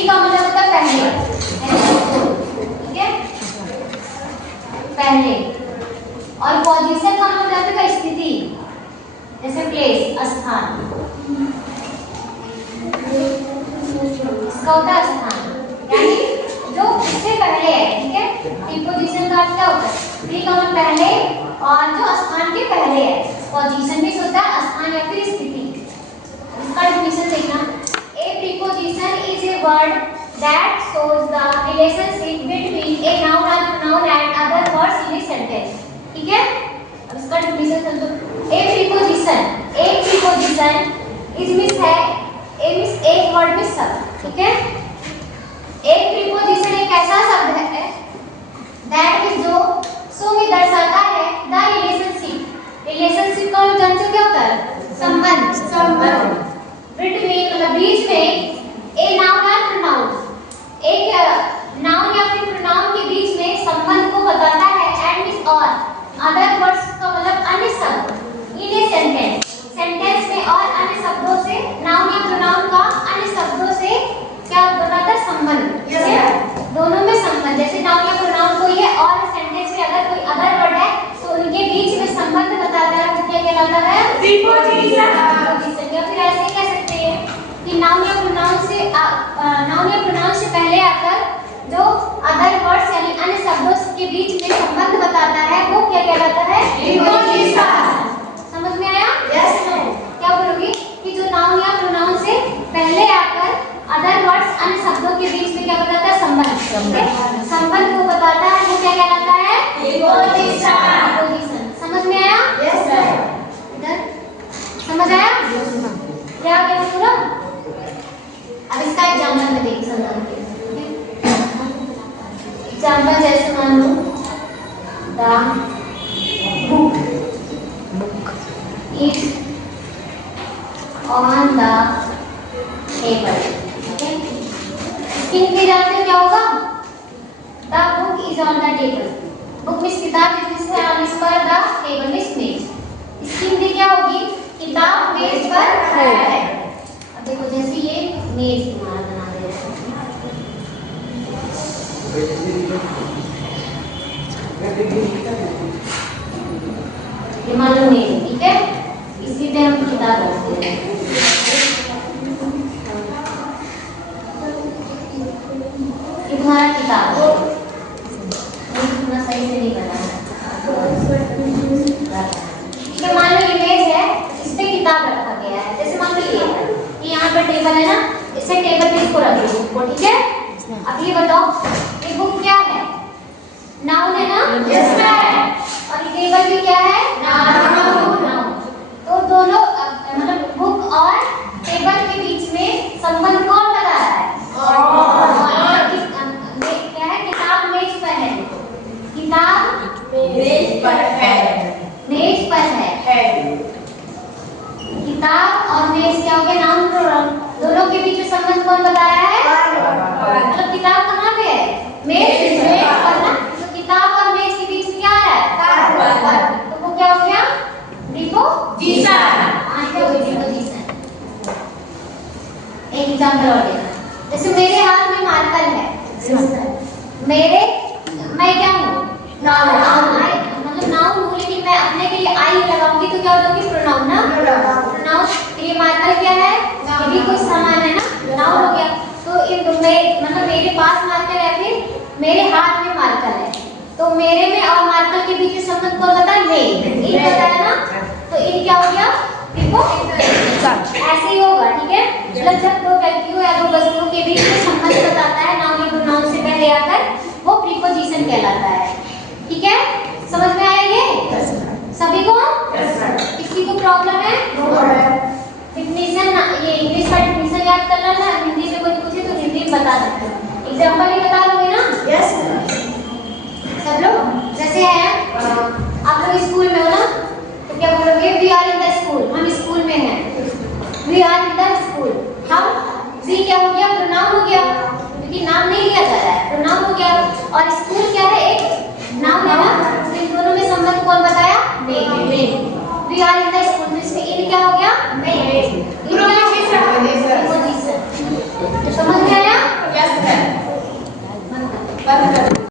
Pre का मतलब होता है पहले, ठीक है, पहले। और पोजीशन का मतलब होता है स्थिति, जैसे प्लेस, स्थान, इसका होता है स्थान, यानी जो इससे पहले है, ठीक है। प्रीपोजिशन का अर्थ क्या होता है? प्री का मतलब पहले, और जो स्थान के पहले है। पोजीशन भी होता है स्थान या फिर स्थिति। इसका डेफिनेशन देखना, a preposition is a word that shows the relationship between a noun और pronoun and other words in a sentence, ठीक है। अब इसका डेफिनेशन समझो। ए प्रीपोजिशन इज मींस है, ए मींस एक वर्ड में शब्द, ठीक है। एक प्रीपोजिशन एक ऐसा शब्द है दैट मींस जो सो में दर्शाता है द रिलेशनशिप। रिलेशनशिप का जानते हो क्या होता है? संबंध, संबंध बिटवीन मतलब बीच में ए नाउन और प्रोनाउन, एक नाउन या फिर प्रोनाउन के बीच में संबंध को बताता है, एंड मींस और अदर वर्ड्स का मतलब अन्य शब्द इन ए सेंटेंस, सेंटेंस में और अन्य शब्दों से, नाउन या प्रोनाउन का अन्य शब्दों से क्या बताता है? संबंध, ठीक है। दोनों में संबंध, जैसे नाउन या प्रोनाउन कोई है और सेंटेंस में अगर कोई अदर वर्ड है तो उनके बीच में संबंध बताता है, वो क्या कहलाता है? प्रीपोजिशन। या फिर ऐसे कह सकते हैं कि नाउन या प्रोनाउन से पहले आकर जो अदर वर्ड्स यानी अन्य शब्दों के बीच में संबंध बताता है, वो क्या कहलाता है? प्रीपोजिशन। समझ में आया? Yes ma'am. क्या बोलोगी कि जो नाउन या प्रोनाउन से पहले आकर अदर वर्ड्स अन्य शब्दों के बीच में क्या बताता है? संबंध, संबंध को बताता है, वो क्या कहलाता है? प्रीपोजिशन। समझ में आया? Yes ma'am. इधर समझ आया? क्या क्या पूरा? अब इसका एग्जांपल में देखिए, समझाते हैं। एग्जांपल जैसे मान लो the book is on the table, इसके जानते हो क्या होगा? The book is on the table. Book means किताब, जिसमें ऑन इस पर, द टेबल मींस मेज। इसकी हिंदी क्या होगी? किताब मेज पर है। अब देखो जैसे ये मेज तुम्हारा बना दे रहे हैं, ये मान लो मेज, ठीक है। इसी पे हम किताब रखते हैं, तुम्हारा किताब इतना सही से नहीं बना है, ठीक है। मान लो इमेज है, इस पे किताब रखा गया है। जैसे मान लो ये यहाँ पर टेबल है ना, इसे टेबल पे इसको रख दो बुक को, ठीक है। अब ये बताओ ये बुक क्या है? नाउन है ना? Yes ma'am. और ये टेबल भी क्या है? नाउन। तो दोनों मतलब बुक और टेबल के बीच में संबंध कौन बता रहा है? क्या है? किताब मेज पर है, किताब मेज पर है, मेज पर है। किताब और मेज क्या हो गया? Noun plural. दोनों के बीच में संबंध कौन बता रहा है? मतलब किताब कहाँ पे है? मेज पर ना, तो किताब और मेज के बीच में क्या आ रहा है? तो वो क्या हो गया? प्रीपोजिशन। एक एग्जांपल और देना, जैसे मेरे हाथ में मार्कर है, मैं क्या हूँ? नाउन। मतलब नाउन हूँ, लेकिन मैं अपने के लिए आई लगाऊंगी तो क्या हो जाऊंगी? प्रोनाउन ना, प्रोनाउन। ये मार्कर क्या है? ये भी कुछ सामान है ना, नाउन हो गया। तो इन दो में मतलब मेरे पास मार्कर है, फिर मेरे हाथ में मार्कर है, तो मेरे में और मार्कर के बीच संबंध कौन बताया? इन बताया ना, तो इन क्या हो गया? ऐसे ही होगा, ठीक है। मतलब जब दो व्यक्तियों या दो वस्तुओं के बीच में संबंध बताता है नाउन या प्रोनाउन से पहले आकर, वो प्रीपोजिशन कहलाता है, ठीक है। समझ में आया ये सभी को? किसी को प्रॉब्लम है? डेफिनेशन ये इंग्लिश का डेफिनेशन याद कर लेना, हिंदी में कोई पूछे तो हिंदी में बता सकते हो। एग्जांपल ही बता दोगे ना? यस सब लोग। जैसे है आप लोग स्कूल में हो ना, तो क्या बोलोगे? We are in the school, हम स्कूल में हैं। We are in the school, हम वी क्या हो गया? प्रोनाउन हो गया, क्योंकि नाम नहीं लिया जा रहा है, प्रोनाउन हो गया। और स्कूल क्या है? एक नाउन है ना, तो इन दोनों में संबंध कौन बताया? We are in the school, इसमें इन क्या हो गया?